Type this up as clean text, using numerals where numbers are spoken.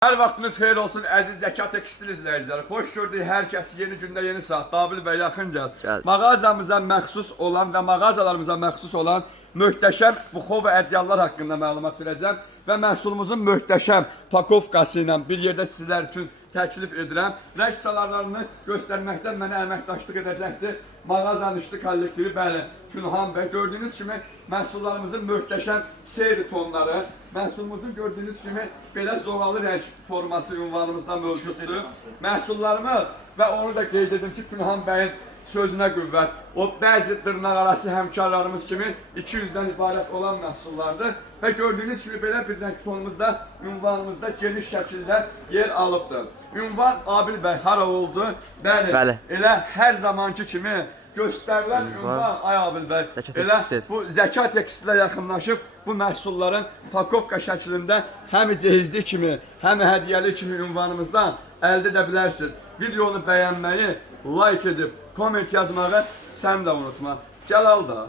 Hər vaxtınız xeyir olsun əziz Zəkat Tekstil izləyiciləri. Xoş gördük hər kəsi yeni gündə, yeni saat. Dabil bəy yaxın gəl. Mağazamıza məxsus olan və mağazalarımıza məxsus olan möhtəşəm buxov və ədyallar haqqında məlumat verəcəm və məhsulumuzun möhtəşəm pakovkası ilə bir yerdə sizlər üçün təklif edirəm. Rəng salarlarını göstərməkdən mənə əməkdaşlıq edəcəkdir. Mağazanın işçi kollektivi, bəli, Günhan bəy. Gördüyünüz kimi məhsullarımızın möhtəşəm seyri tonları, məhsulumuzun gördüyünüz kimi belə zoğalı rəng forması ünvanımızda mövcuddur. Məhsullarımız və onu da qeyd edim ki, Günhan bəyin sözünə qüvvət. O bəzi dırnaq arası həmkarlarımız kimi 200-dən ibarət olan məhsullardır. Və gördüyünüz kimi belə bir rəng tonumuzda, ünvanımızda geniş şəkildə yer alıbdır. Ünvan Abil bəy hara oldu? Bəli. Elə hər zamanki kimi göstərilən ünvan ay Abil bəy. Elə bu Zəkat Tekstillə yaxınlaşıb bu məhsulların pakovka şəklində həm cehizli kimi, həm hədiyyəli kimi ünvanımızdan əldə edə bilərsiniz. Videonu bəyənməyi, like edib, komment yazmağı sən də unutma. Gəl al da.